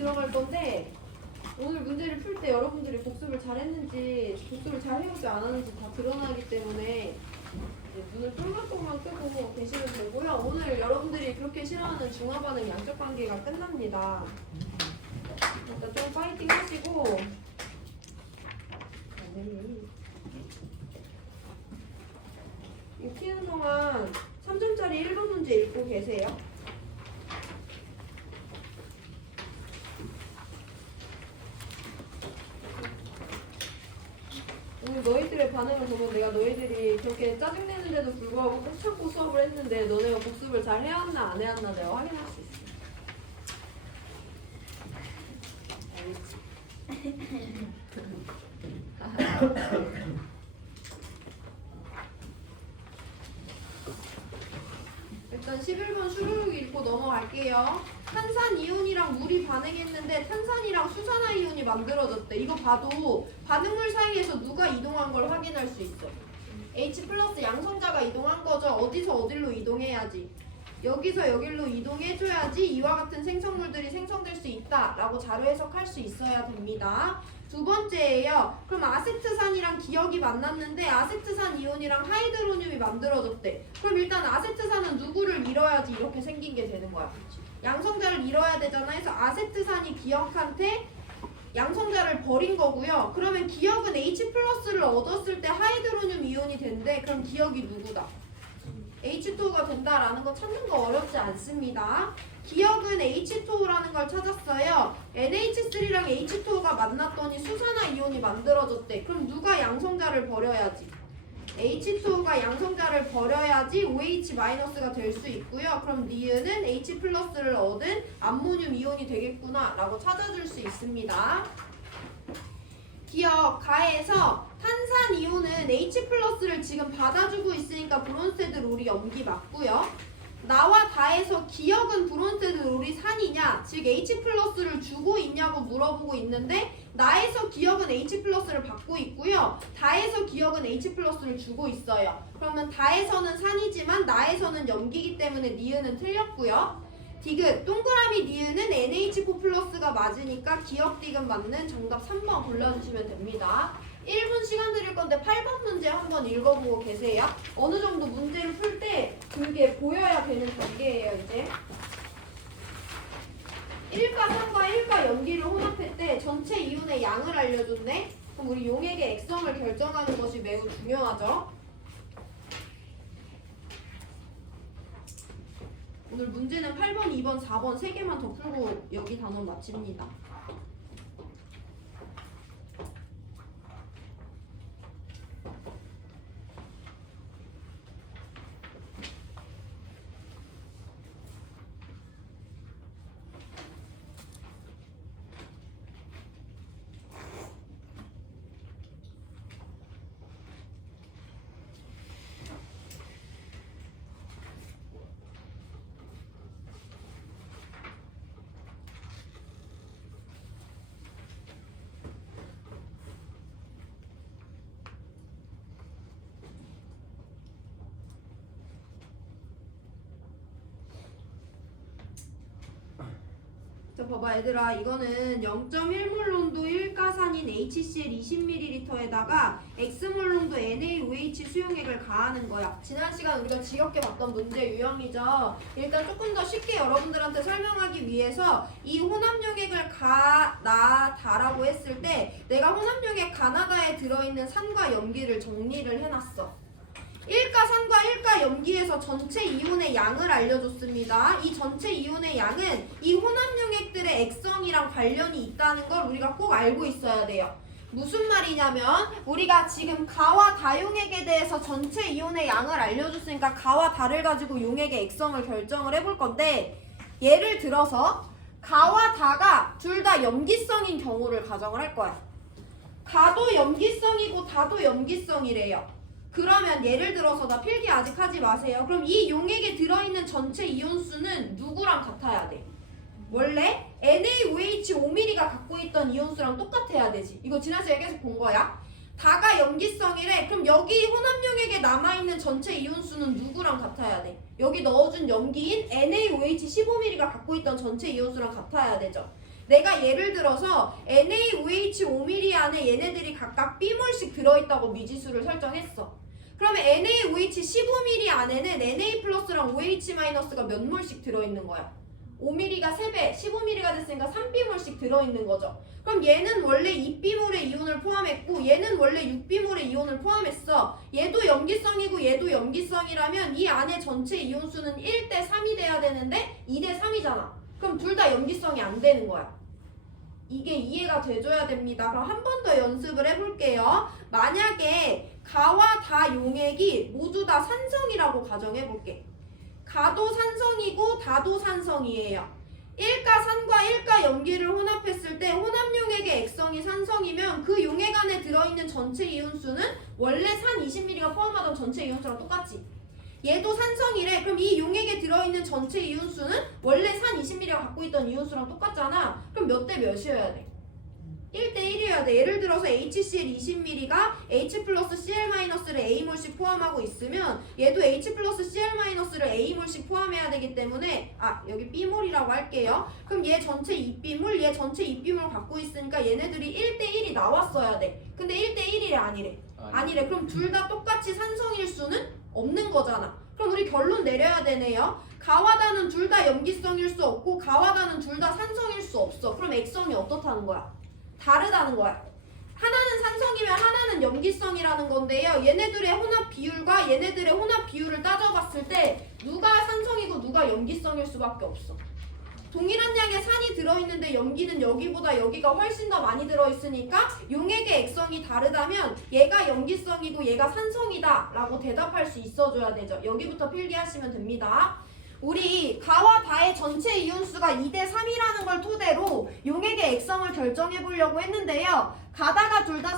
들어갈 건데 오늘 문제를 풀 때 여러분들이 복습을 잘 했는지 복습을 잘 해오지 않았는지 다 드러나기 때문에 이제 눈을 똘망똘망 뜨고 계시면 되고요. 오늘 여러분들이 그렇게 싫어하는 중화반응 양적 관계가 끝납니다. 일단 좀 파이팅 하시고 이거 키는 동안 3점짜리 1번 문제 읽고 계세요. 오늘 너희들의 반응을 보면 내가 너희들이 그렇게 짜증내는데도 불구하고 꼭 참고 수업을 했는데 너네가 복습을 잘 해왔나 안 해왔나 내가 확인할 수 있어. 일단 11번 슈루룩 읽고 넘어갈게요. 탄산이온이랑 물이 반응했는데 탄산이랑 수산화이온이 만들어졌대. 이거 봐도 반응물 사이에서 누가 이동한 걸 확인할 수 있어. H 플러스 양성자가 이동한 거죠. 어디서 어디로 이동해야지. 여기서 여기로 이동해줘야지 이와 같은 생성물들이 생성될 수 있다라고 자료 해석할 수 있어야 됩니다. 두 번째예요. 그럼 아세트산이랑 기역이 만났는데 아세트산 이온이랑 하이드로늄이 만들어졌대. 그럼 일단 아세트산은 누구를 잃어야지 이렇게 생긴 게 되는 거야. 양성자를 잃어야 되잖아. 해서 아세트산이 기역한테 양성자를 버린 거고요. 그러면 기역은 H 플러스를 얻었을 때 하이드로늄 이온이 된대. 그럼 기역이 누구다? H2가 된다라는 거 찾는 거 어렵지 않습니다. 기역은 H2라는 걸 찾았어요. NH3랑 H2가 만났더니 수산화 이온이 만들어졌대. 그럼 누가 양성자를 버려야지? H2가 양성자를 버려야지 OH-가 될 수 있고요. 그럼 니은은 H 플러스를 얻은 암모늄 이온이 되겠구나 라고 찾아줄 수 있습니다. 기억 가에서 탄산 이온은 H 플러스를 지금 받아주고 있으니까 브론세드 롤이 염기 맞고요. 나와 다에서 기역은 브론세드 롤이 산이냐, 즉 H 플러스를 주고 있냐고 물어보고 있는데 나에서 기역은 H 플러스를 받고 있고요. 다에서 기역은 H 플러스를 주고 있어요. 그러면 다에서는 산이지만 나에서는 염기이기 때문에 니은은 틀렸고요. 디귿, 동그라미 니은은 NH4 플러스가 맞으니까 기역 디귿 맞는 정답 3번 골라주시면 됩니다. 1분 시간 드릴 건데 8번 문제 한번 읽어보고 계세요. 어느 정도 문제를 풀 때 그게 보여야 되는 단계예요, 이제. 1과 3과 1과 염기를 혼합할 때 전체 이온의 양을 알려줬네? 그럼 우리 용액의 액성을 결정하는 것이 매우 중요하죠. 오늘 문제는 8번, 2번, 4번 3개만 더 풀고 여기 단원 마칩니다. 자, 봐봐 얘들아, 이거는 0.1몰 농도 1가산인 HCl 20ml에다가 X몰 농도 NaOH 수용액을 가하는 거야. 지난 시간 우리가 지겹게 봤던 문제 유형이죠. 일단 조금 더 쉽게 여러분들한테 설명하기 위해서 이 혼합용액을 가나다라고 했을 때 내가 혼합용액 가나다에 들어있는 산과 염기를 정리를 해놨어. 1가 산과 1가 염기에서 전체 이온의 양을 알려줬습니다. 이 전체 이온의 양은 이 혼합용액들의 액성이랑 관련이 있다는 걸 우리가 꼭 알고 있어야 돼요. 무슨 말이냐면 우리가 지금 가와 다용액에 대해서 전체 이온의 양을 알려줬으니까 가와 다를 가지고 용액의 액성을 결정을 해볼 건데, 예를 들어서 가와 다가 둘 다 염기성인 경우를 가정을 할 거야. 가도 염기성이고 다도 염기성이래요. 그러면 예를 들어서 나 필기 아직 하지 마세요. 그럼 이 용액에 들어있는 전체 이온수는 누구랑 같아야 돼? 원래 NaOH 5mm가 갖고 있던 이온수랑 똑같아야 되지. 이거 지난 시간에 계속 본 거야. 다가 염기성이래. 그럼 여기 혼합용액에 남아있는 전체 이온수는 누구랑 같아야 돼? 여기 넣어준 염기인 NaOH 15mm가 갖고 있던 전체 이온수랑 같아야 되죠. 내가 예를 들어서 NaOH 5ml 안에 얘네들이 각각 B몰씩 들어있다고 미지수를 설정했어. 그러면 NaOH 15ml 안에는 Na 플러스랑 OH 마이너스가 몇 몰씩 들어있는 거야? 5ml가 3배, 15ml가 됐으니까 3B몰씩 들어있는 거죠. 그럼 얘는 원래 2B몰의 이온을 포함했고 얘는 원래 6B몰의 이온을 포함했어. 얘도 염기성이고 얘도 염기성이라면 이 안에 전체 이온수는 1대 3이 돼야 되는데 2대 3이잖아. 그럼 둘 다 염기성이 안 되는 거야. 이게 이해가 돼줘야 됩니다. 그럼 한 번 더 연습을 해볼게요. 만약에 가와 다 용액이 모두 다 산성이라고 가정해볼게. 가도 산성이고 다도 산성이에요. 1가 산과 1가 염기를 혼합했을 때 혼합 용액의 액성이 산성이면 그 용액 안에 들어있는 전체 이온수는 원래 산 20ml가 포함하던 전체 이온수랑 똑같지. 얘도 산성이래. 그럼 이 용액에 들어있는 전체 이온수는 원래 산 20ml가 갖고 있던 이온수랑 똑같잖아. 그럼 몇 대 몇이어야 돼? 1대 1이어야 돼. 예를 들어서 HCl 20ml가 H 플러스 Cl-를 A몰씩 포함하고 있으면 얘도 H 플러스 Cl-를 A몰씩 포함해야 되기 때문에 여기 B몰이라고 할게요. 그럼 얘 전체 2B몰, 얘 전체 2B몰 갖고 있으니까 얘네들이 1대 1이 나왔어야 돼. 근데 1대 1이래 아니래. 그럼 둘 다 똑같이 산성일 수는 없는 거잖아. 그럼 우리 결론 내려야 되네요. 가와 다는 둘 다 염기성일 수 없고 가와 다는 둘 다 산성일 수 없어. 그럼 액성이 어떻다는 거야? 다르다는 거야. 하나는 산성이면 하나는 염기성이라는 건데요. 얘네들의 혼합 비율과 얘네들의 혼합 비율을 따져봤을 때 누가 산성이고 누가 염기성일 수밖에 없어. 동일한 양의 산이 들어있는데 염기는 여기보다 여기가 훨씬 더 많이 들어있으니까 용액의 액성이 다르다면 얘가 염기성이고 얘가 산성이다 라고 대답할 수 있어줘야 되죠. 여기부터 필기하시면 됩니다. 우리 가와 다의 전체 이온수가 2대 3이라는 걸 토대로 용액의 액성을 결정해 보려고 했는데요. 가다가 둘 다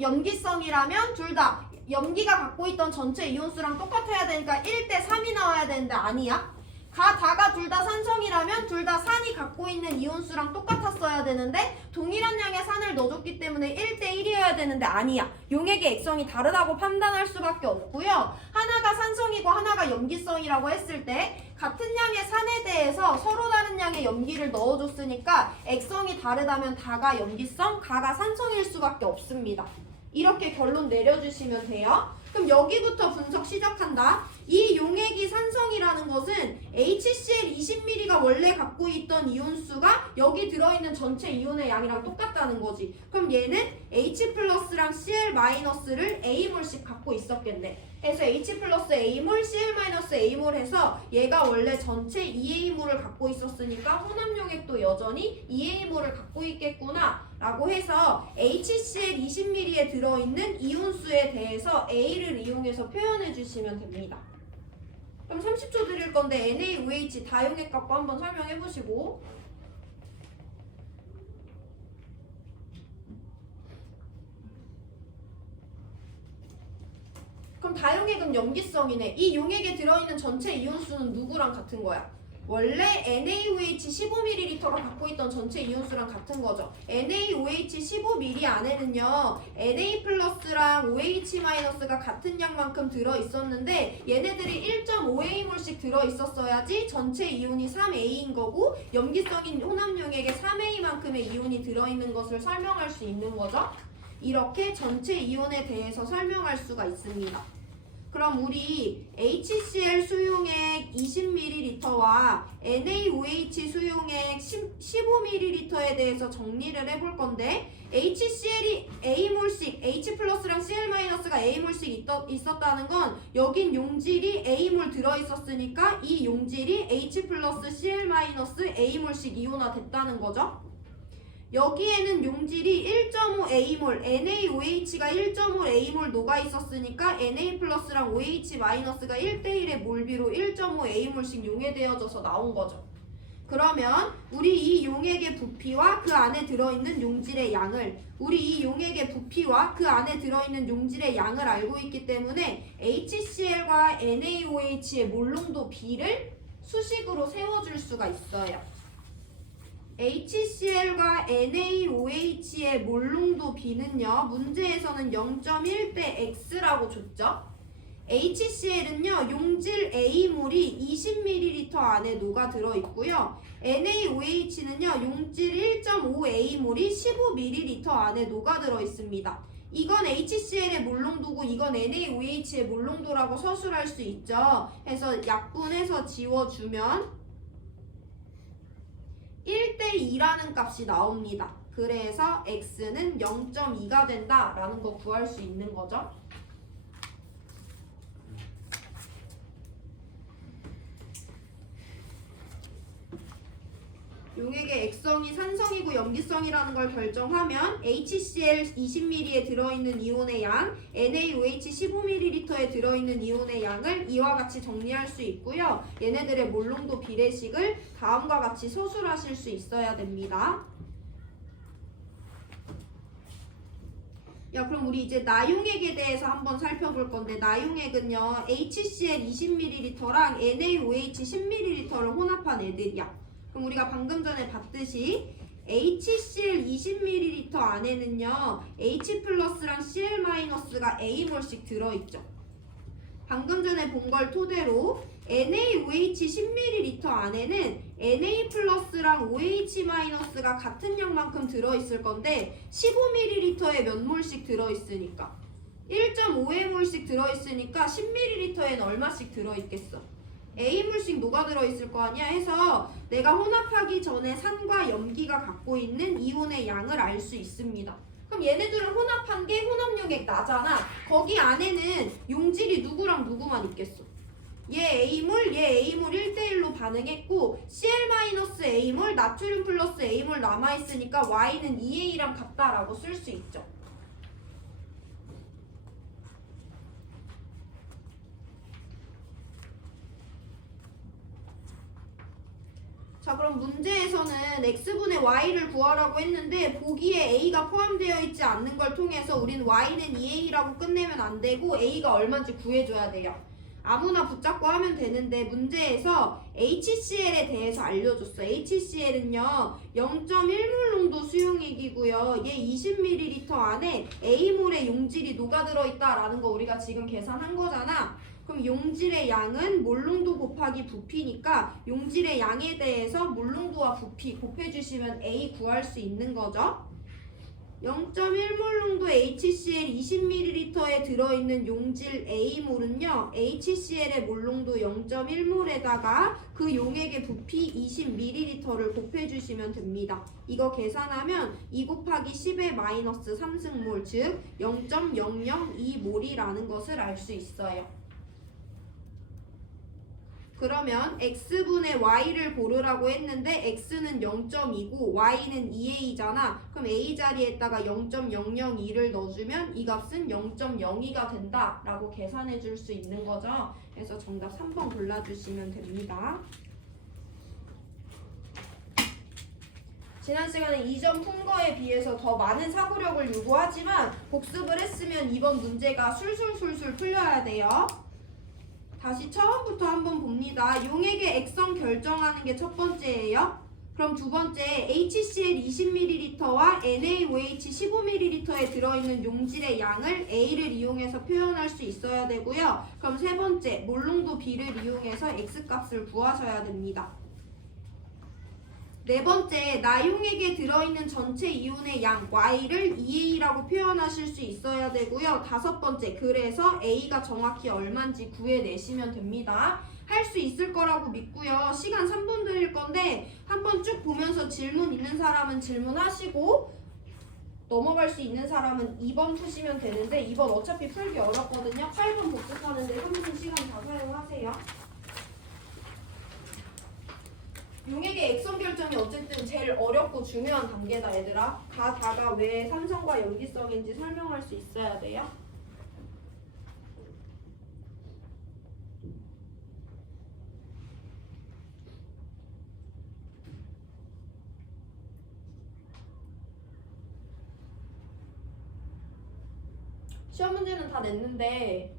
염기성이라면 둘 다 염기가 갖고 있던 전체 이온수랑 똑같아야 되니까 1대 3이 나와야 되는데 아니야. 가다가 둘 다 산성이라면 둘 다 산이 갖고 있는 이온수랑 똑같았어야 되는데 동일한 양의 산을 넣어줬기 때문에 1대 1이어야 되는데 아니야. 용액의 액성이 다르다고 판단할 수밖에 없고요. 하나가 산성이고 하나가 염기성이라고 했을 때 같은 양의 산에 대해서 서로 다른 양의 염기를 넣어줬으니까 액성이 다르다면 다가 염기성, 가가 산성일 수밖에 없습니다. 이렇게 결론 내려주시면 돼요. 그럼 여기부터 분석 시작한다. 이 용액이 산성이라는 것은 HCl 20ml가 원래 갖고 있던 이온수가 여기 들어있는 전체 이온의 양이랑 똑같다는 거지. 그럼 얘는 H 플러스랑 Cl-를 A몰씩 갖고 있었겠네. 그래서 H 플러스 A몰, Cl- A몰 해서 얘가 원래 전체 2A몰을 갖고 있었으니까 혼합 용액도 여전히 2A몰을 갖고 있겠구나 라고 해서 HCl 20ml에 들어있는 이온수에 대해서 A를 이용해서 표현해 주시면 됩니다. 그럼 30초 드릴 건데 NaOH 다용액 갖고 한번 설명해 보시고. 그럼 다용액은 염기성이네. 이 용액에 들어있는 전체 이온수는 누구랑 같은 거야? 원래 NaOH 15ml가 갖고 있던 전체 이온수랑 같은 거죠. NaOH 15ml 안에는요 Na 플러스랑 OH 마이너스가 같은 양만큼 들어있었는데 얘네들이 1.5A몰씩 들어있었어야지 전체 이온이 3A인 거고 염기성인 혼합용액에 3A만큼의 이온이 들어있는 것을 설명할 수 있는 거죠. 이렇게 전체 이온에 대해서 설명할 수가 있습니다. 그럼 우리 HCl 수용액 20ml와 NaOH 수용액 15ml에 대해서 정리를 해볼 건데 HCl이 A몰씩, H 플러스랑 Cl-가 A몰씩 있었다는 건 여긴 용질이 A몰 들어있었으니까 이 용질이 H 플러스 Cl- A몰씩 이온화 됐다는 거죠. 여기에는 용질이 1.5A몰, NaOH가 1.5A몰 녹아 있었으니까 Na 플러스랑 OH 마이너스가 1대1의 몰비로 1.5A몰씩 용해되어져서 나온 거죠. 그러면 우리 이 용액의 부피와 그 안에 들어있는 용질의 양을 알고 있기 때문에 HCl과 NaOH의 몰농도 비를 수식으로 세워줄 수가 있어요. HCl과 NaOH의 몰농도 비는요 문제에서는 0.1대 X라고 줬죠. HCl은요 용질 A몰이 20ml 안에 녹아 들어있고요. NaOH는요 용질 1.5A몰이 15ml 안에 녹아 들어있습니다. 이건 HCl의 몰농도고 이건 NaOH의 몰농도라고 서술할 수 있죠. 해서 약분해서 지워주면 1대2라는 값이 나옵니다. 그래서 x는 0.2가 된다라는 거 구할 수 있는 거죠. 용액의 액성이 산성이고 염기성이라는 걸 결정하면 HCl 20ml에 들어있는 이온의 양, NaOH 15ml에 들어있는 이온의 양을 이와 같이 정리할 수 있고요. 얘네들의 몰농도 비례식을 다음과 같이 서술하실 수 있어야 됩니다. 야, 그럼 우리 이제 나용액에 대해서 한번 살펴볼 건데, 나용액은요 HCl 20ml랑 NaOH 10ml를 혼합한 애들이야. 그럼 우리가 방금 전에 봤듯이 HCl 20ml 안에는요 H 플러스랑 Cl 마이너스가 A몰씩 들어있죠. 방금 전에 본 걸 토대로 NaOH 10ml 안에는 Na 플러스랑 OH 마이너스가 같은 양만큼 들어있을 건데 15ml에 몇 몰씩 들어있으니까 1.5mol씩 들어있으니까 10ml에는 얼마씩 들어있겠어? A몰씩 녹아들어 있을 거 아니야 해서 내가 혼합하기 전에 산과 염기가 갖고 있는 이온의 양을 알 수 있습니다. 그럼 얘네들을 혼합한 게 혼합용액 나잖아. 거기 안에는 용질이 누구랑 누구만 있겠어? 얘 A몰, 얘 A몰 1대1로 반응했고 Cl-A몰, 나트륨 플러스 A몰 남아있으니까 Y는 2A랑 같다라고 쓸 수 있죠. 자, 그럼 문제에서는 x분의 y를 구하라고 했는데 보기에 a가 포함되어 있지 않는 걸 통해서 우리는 y는 2a라고 끝내면 안 되고 a가 얼마인지 구해줘야 돼요. 아무나 붙잡고 하면 되는데 문제에서 HCl에 대해서 알려줬어. HCl은요 0.1몰 농도 수용액이고요. 얘 20ml 안에 A몰의 용질이 녹아들어 있다라는 거 우리가 지금 계산한 거잖아. 그럼 용질의 양은 몰농도 곱하기 부피니까 용질의 양에 대해서 몰농도와 부피 곱해주시면 A 구할 수 있는 거죠. 0.1몰 농도 HCl 20ml에 들어있는 용질 A몰은요 HCl의 몰농도 0.1몰에다가 그 용액의 부피 20ml를 곱해주시면 됩니다. 이거 계산하면 2 곱하기 10의 마이너스 3승몰 즉 0.002몰이라는 것을 알 수 있어요. 그러면 x분의 y를 고르라고 했는데 x는 0.2고 y는 2a잖아. 그럼 a 자리에다가 0.002를 넣어주면 이 값은 0.02가 된다라고 계산해 줄 수 있는 거죠. 그래서 정답 3번 골라주시면 됩니다. 지난 시간에 이전 푼 거에 비해서 더 많은 사고력을 요구하지만 복습을 했으면 이번 문제가 술술술술 풀려야 돼요. 다시 처음부터 한번 봅니다. 용액의 액성 결정하는 게 첫 번째예요. 그럼 두 번째 HCl 20ml와 NaOH 15ml에 들어있는 용질의 양을 A를 이용해서 표현할 수 있어야 되고요. 그럼 세 번째 몰농도 B를 이용해서 X값을 구하셔야 됩니다. 네 번째, 나용액에 들어있는 전체 이온의 양 Y를 2A라고 표현하실 수 있어야 되고요. 다섯 번째, 그래서 A가 정확히 얼마인지 구해내시면 됩니다. 할 수 있을 거라고 믿고요. 시간 3분 드릴 건데 한번 쭉 보면서 질문 있는 사람은 질문하시고 넘어갈 수 있는 사람은 2번 푸시면 되는데 2번 어차피 풀기 어렵거든요. 8번 복습하는데 3분 시간 다 사용하세요. 용액의 액성 결정이 어쨌든 제일 어렵고 중요한 단계다 얘들아. 다가 왜 산성과 염기성인지 설명할 수 있어야 돼요. 시험 문제는 다 냈는데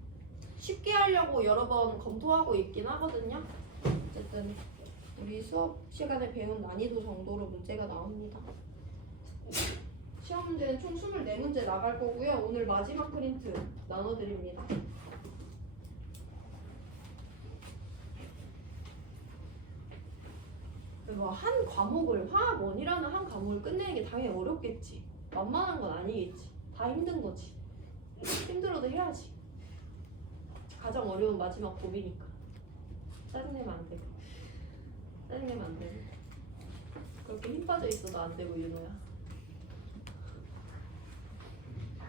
쉽게 하려고 여러 번 검토하고 있긴 하거든요. 어쨌든 우리 수업 시간에 배운 난이도 정도로 문제가 나옵니다. 시험 문제는 총 24문제 나갈 거고요. 오늘 마지막 프린트 나눠드립니다. 뭐 한 과목을 화학 1이라는 한 과목을 끝내는 게 당연히 어렵겠지. 만만한 건 아니겠지. 다 힘든 거지. 힘들어도 해야지. 가장 어려운 마지막 고비니까. 짜증내면 안 되고. 짜증내면 안 되고. 그렇게 힘 빠져 있어도 안 되고 윤호야.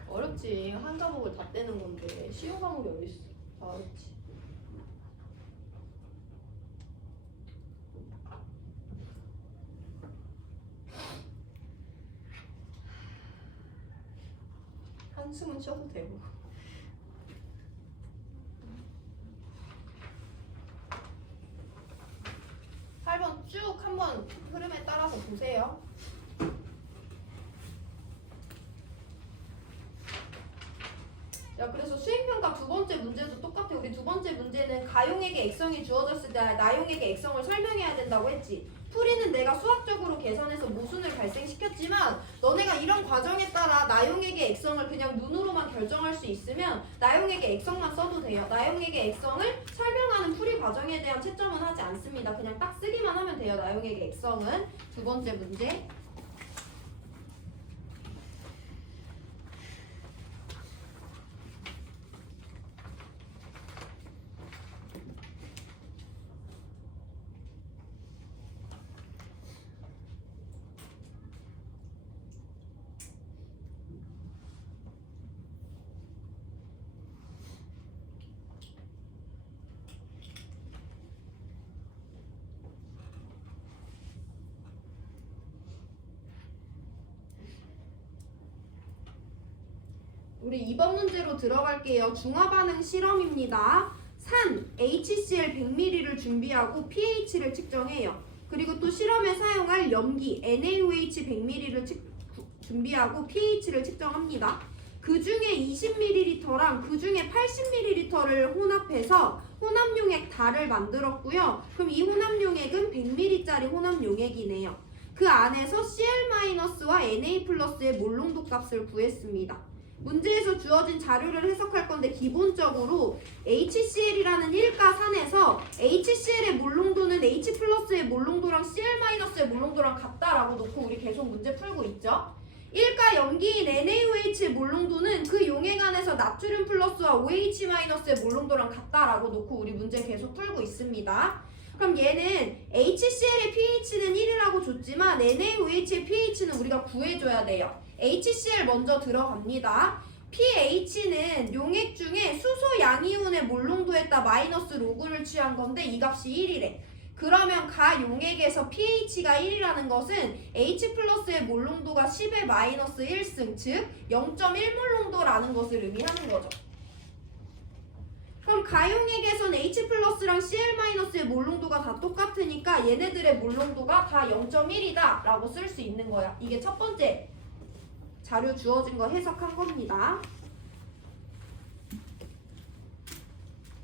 어렵지. 한 과목을 다 떼는 건데 쉬운 과목이 어디 있어? 다 어렵지. 한숨은 쉬어도 되고. 쭉 한번 흐름에 따라서 보세요. 자, 그래서 수행평가 두 번째 문제도 똑같아. 우리 두 번째 문제는 가용에게 액성이 주어졌을 때 나용에게 액성을 설명해야 된다고 했지. 풀이는 내가 수학적으로 계산해서 모순을 발생시켰지만 너네가 이런 과정에 따라 나용에게 액성을 그냥 눈으로만 결정할 수 있으면 나용에게 액성만 써도 돼요. 나용에게 액성을 설명하는 풀이 과정에 대한 채점은 하지 않습니다. 그냥 딱 쓰기만 하면 돼요. 나용에게 액성은. 두 번째 문제. 우리 2번 문제로 들어갈게요. 중화반응 실험입니다. 산 HCl 100ml를 준비하고 pH를 측정해요. 그리고 또 실험에 사용할 염기 NaOH 100ml를 준비하고 pH를 측정합니다. 그 중에 20ml랑 그 중에 80ml를 혼합해서 혼합용액 달을 만들었고요. 그럼 이 혼합용액은 100ml짜리 혼합용액이네요. 그 안에서 Cl-와 Na+의 몰농도 값을 구했습니다. 문제에서 주어진 자료를 해석할 건데 기본적으로 HCl이라는 일가산에서 HCl의 몰농도는 H+의 몰농도랑 Cl-의 몰농도랑 같다라고 놓고 우리 계속 문제 풀고 있죠. 일가 염기인 NaOH의 몰농도는 그 용액 안에서 나트륨 플러스와 OH-의 몰농도랑 같다라고 놓고 우리 문제 계속 풀고 있습니다. 그럼 얘는 HCl의 pH는 1이라고 줬지만 NaOH의 pH는 우리가 구해줘야 돼요. HCl 먼저 들어갑니다. pH는 용액 중에 수소 양이온의 몰농도에 따라 마이너스 로그를 취한 건데 이 값이 1이래. 그러면 가 용액에서 pH가 1이라는 것은 H+의 몰농도가 10의 마이너스 1승, 즉 0.1몰농도라는 것을 의미하는 거죠. 그럼 가용액에선 H+랑 Cl-의 몰농도가 다 똑같으니까 얘네들의 몰농도가 다 0.1이다 라고 쓸 수 있는 거야. 이게 첫 번째 자료 주어진 거 해석한 겁니다.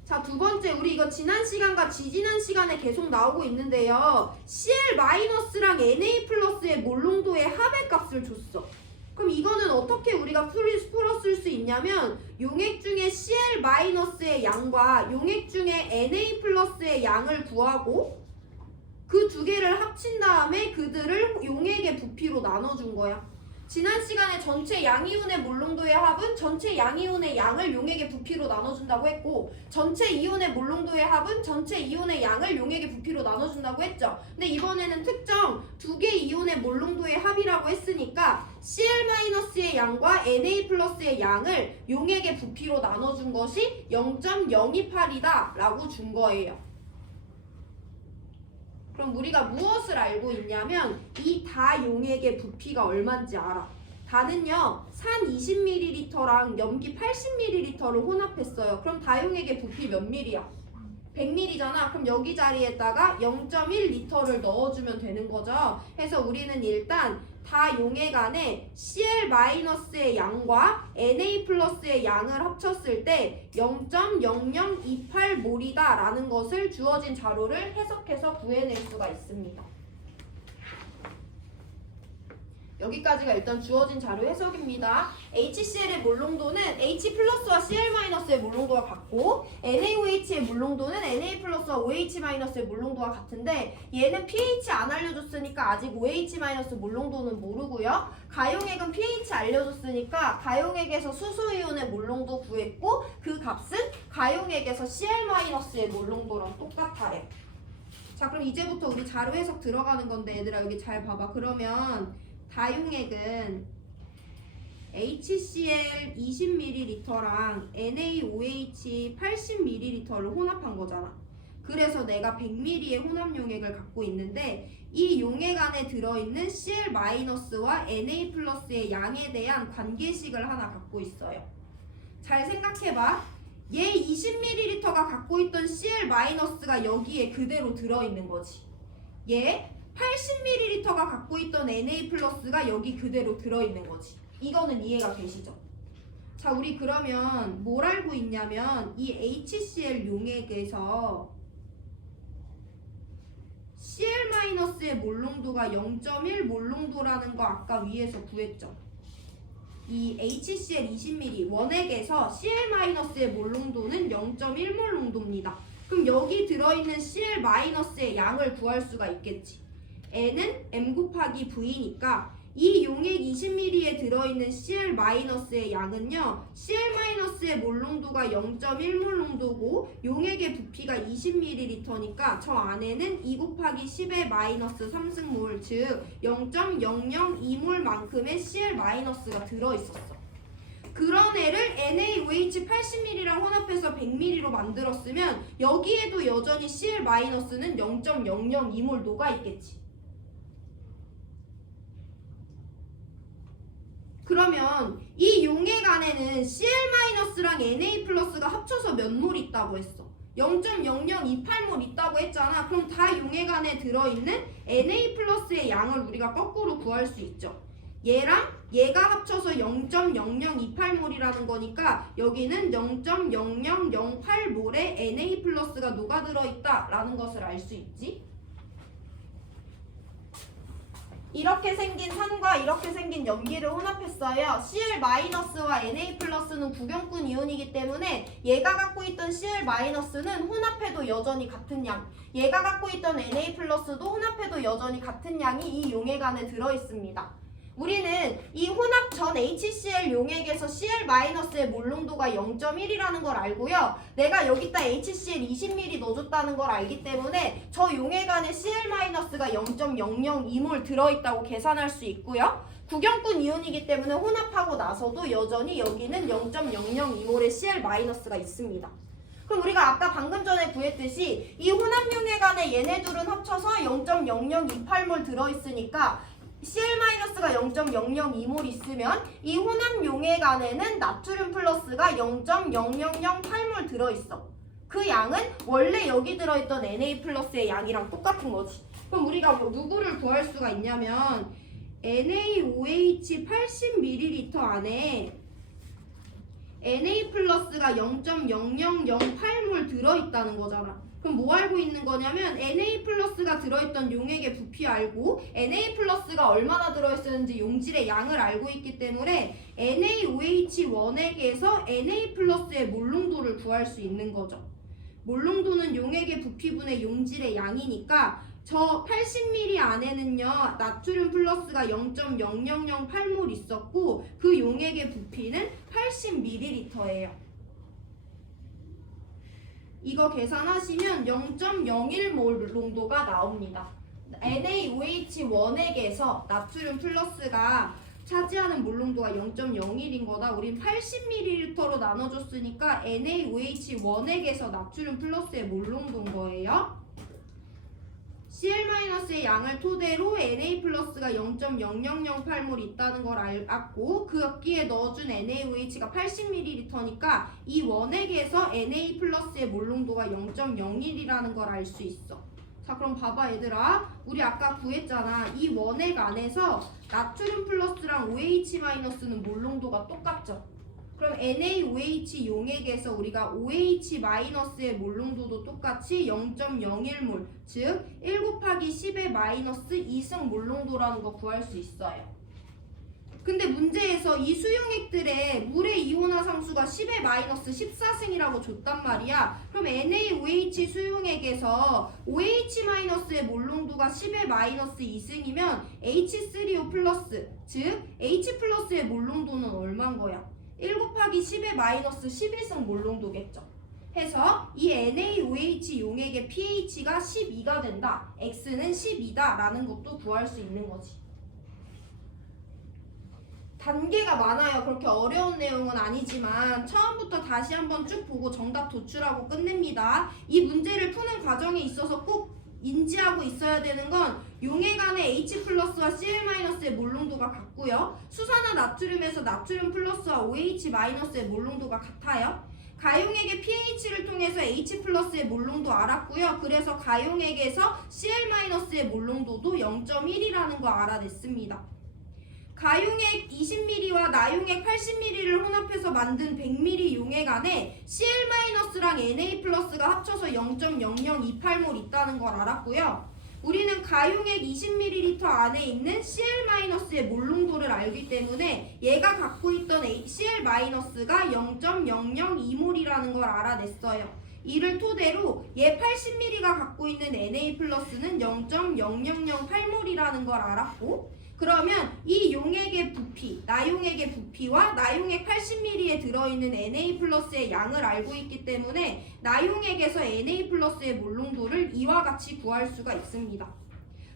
자, 두 번째 우리 이거 지난 시간과 지지난 시간에 계속 나오고 있는데요. Cl-랑 Na+의 몰농도의 합의 값을 줬어. 그럼 이거는 어떻게 우리가 풀었을 수 있냐면 용액 중에 Cl-의 양과 용액 중에 Na+의 양을 구하고 그 두 개를 합친 다음에 그들을 용액의 부피로 나눠준 거야. 지난 시간에 전체 양이온의 몰농도의 합은 전체 양이온의 양을 용액의 부피로 나눠준다고 했고 전체 이온의 몰농도의 합은 전체 이온의 양을 용액의 부피로 나눠준다고 했죠. 근데 이번에는 특정 두 개 이온의 몰농도의 합이라고 했으니까 Cl-의 양과 Na+의 양을 용액의 부피로 나눠준 것이 0.028이다 라고 준 거예요. 그럼 우리가 무엇을 알고 있냐면 이 다 용액의 부피가 얼마인지 알아. 다는요 산 20ml랑 염기 80ml를 혼합했어요. 그럼 다용액의 부피 몇 ml야? 100ml잖아. 그럼 여기 자리에다가 0.1L를 넣어주면 되는 거죠. 그래서 우리는 일단 다 용액 안에 Cl-의 양과 Na+의 양을 합쳤을 때 0.0028몰이다 라는 것을 주어진 자료를 해석해서 구해낼 수가 있습니다. 여기까지가 일단 주어진 자료 해석입니다. HCl의 몰농도는 H 플러스와 Cl 마이너스의 몰농도가 같고 NaOH의 몰농도는 Na 플러스와 OH 마이너스의 몰농도가 같은데 얘는 pH 안 알려줬으니까 아직 OH 마이너스 몰농도는 모르고요. 가용액은 pH 알려줬으니까 가용액에서 수소이온의 몰농도 구했고 그 값은 가용액에서 Cl 마이너스의 몰농도랑 똑같아요. 자, 그럼 이제부터 우리 자료 해석 들어가는 건데 얘들아 여기 잘 봐봐. 그러면 가용액은 HCl 20ml랑 NaOH 80ml를 혼합한 거잖아. 그래서 내가 100ml의 혼합용액을 갖고 있는데 이 용액 안에 들어있는 Cl-와 Na+의 양에 대한 관계식을 하나 갖고 있어요. 잘 생각해봐. 얘 20ml가 갖고 있던 Cl-가 여기에 그대로 들어있는 거지. 얘 80ml가 갖고 있던 Na+가 여기 그대로 들어있는 거지. 이거는 이해가 되시죠? 자, 우리 그러면 뭘 알고 있냐면 이 HCl 용액에서 Cl-의 몰농도가 0.1 몰농도라는 거 아까 위에서 구했죠. 이 HCl 20ml 원액에서 Cl-의 몰농도는 0.1 몰농도입니다. 그럼 여기 들어있는 Cl-의 양을 구할 수가 있겠지. N은 M 곱하기 V니까 이 용액 20ml에 들어있는 Cl-의 양은요 Cl-의 몰농도가 0.1몰농도고 용액의 부피가 20ml니까 저 안에는 2 곱하기 10의 마이너스 3승몰 즉 0.002몰만큼의 Cl-가 들어있었어. 그런 애를 NaOH 80ml랑 혼합해서 100ml로 만들었으면 여기에도 여전히 Cl-는 0.002몰 녹아있겠지. 그러면 이 용액 안에는 Cl-랑 Na+가 합쳐서 몇 몰 있다고 했어? 0.0028몰 있다고 했잖아. 그럼 다 용액 안에 들어있는 Na+의 양을 우리가 거꾸로 구할 수 있죠. 얘랑 얘가 합쳐서 0.0028몰이라는 거니까 여기는 0.0008몰의 Na+가 녹아들어있다라는 것을 알 수 있지. 이렇게 생긴 산과 이렇게 생긴 염기를 혼합했어요. Cl-와 Na+는 구경꾼 이온이기 때문에 얘가 갖고 있던 Cl-는 혼합해도 여전히 같은 양, 얘가 갖고 있던 Na+도 혼합해도 여전히 같은 양이 이 용액 안에 들어있습니다. 우리는 이 혼합 전 HCl 용액에서 Cl-의 몰농도가 0.1이라는 걸 알고요. 내가 여기다 HCl 20ml 넣어줬다는 걸 알기 때문에 저 용액 안에 Cl-가 0.002몰 들어있다고 계산할 수 있고요. 구경꾼 이온이기 때문에 혼합하고 나서도 여전히 여기는 0.002몰의 Cl-가 있습니다. 그럼 우리가 아까 방금 전에 구했듯이 이 혼합 용액 안에 얘네 둘은 합쳐서 0.0028몰 들어있으니까 Cl-가 0.002몰 있으면 이 혼합 용액 안에는 나트륨 플러스가 0.0008몰 들어있어. 그 양은 원래 여기 들어있던 Na+의 양이랑 똑같은 거지. 그럼 우리가 누구를 구할 수가 있냐면 NaOH 80ml 안에 Na+가 0.0008몰 들어있다는 거잖아. 그럼 뭐 알고 있는 거냐면 Na+가 들어있던 용액의 부피 알고 Na+가 얼마나 들어있었는지 용질의 양을 알고 있기 때문에 NaOH 원액에서 Na+의 몰농도를 구할 수 있는 거죠. 몰농도는 용액의 부피분의 용질의 양이니까 저 80ml 안에는요 나트륨 플러스가 0.0008몰 있었고 그 용액의 부피는 80ml예요. 이거 계산하시면 0.01몰 농도가 나옵니다. NaOH 원액에서 나트륨 플러스가 차지하는 몰 농도가 0.01인 거다. 우린 80ml로 나눠줬으니까 NaOH 원액에서 나트륨 플러스의 몰 농도인 거예요. Cl-의 양을 토대로 Na+가 0.0008몰 있다는 걸 알았고 그 여기에 넣어준 NaOH가 80ml니까 이 원액에서 Na+의 몰농도가 0.01이라는 걸 알 수 있어. 자 그럼 봐봐 얘들아, 우리 아까 구했잖아. 이 원액 안에서 나트륨 플러스랑 OH-는 몰농도가 똑같죠. 그럼 NaOH 용액에서 우리가 OH-의 몰농도도 똑같이 0.01몰, 즉 1 곱하기 10의 마이너스 2승 몰농도라는 거 구할 수 있어요. 근데 문제에서 이 수용액들의 물의 이온화 상수가 10의 마이너스 14승이라고 줬단 말이야. 그럼 NaOH 수용액에서 OH-의 몰농도가 10의 마이너스 2승이면 H3O 플러스, 즉 H 플러스의 몰농도는 얼마인 거야? 1 곱하기 10의 마이너스 11승 몰농도겠죠. 해서 이 NaOH 용액의 pH가 12가 된다. X는 12다 라는 것도 구할 수 있는 거지. 단계가 많아요. 그렇게 어려운 내용은 아니지만 처음부터 다시 한번 쭉 보고 정답 도출하고 끝냅니다. 이 문제를 푸는 과정에 있어서 꼭 인지하고 있어야 되는 건 용액 안에 H 플러스와 Cl-의 몰농도가 같고요. 수산화 나트륨에서 나트륨 플러스와 OH-의 몰농도가 같아요. 가용액의 pH를 통해서 H 플러스의 몰농도 알았고요. 그래서 가용액에서 Cl-의 몰농도도 0.1이라는 거 알아냈습니다. 가용액 20ml와 나용액 80ml를 혼합해서 만든 100ml 용액 안에 Cl-랑 Na+가 합쳐서 0.0028몰 있다는 걸 알았고요. 우리는 가용액 20ml 안에 있는 Cl-의 몰농도를 알기 때문에 얘가 갖고 있던 Cl-가 0.002몰이라는 걸 알아냈어요. 이를 토대로 얘 80ml가 갖고 있는 Na+는 0.0008몰이라는 걸 알았고, 그러면 이 용액의 부피, 나용액의 부피와 나용액 80ml에 들어있는 Na+의 양을 알고 있기 때문에 나용액에서 Na+의 몰농도를 이와 같이 구할 수가 있습니다.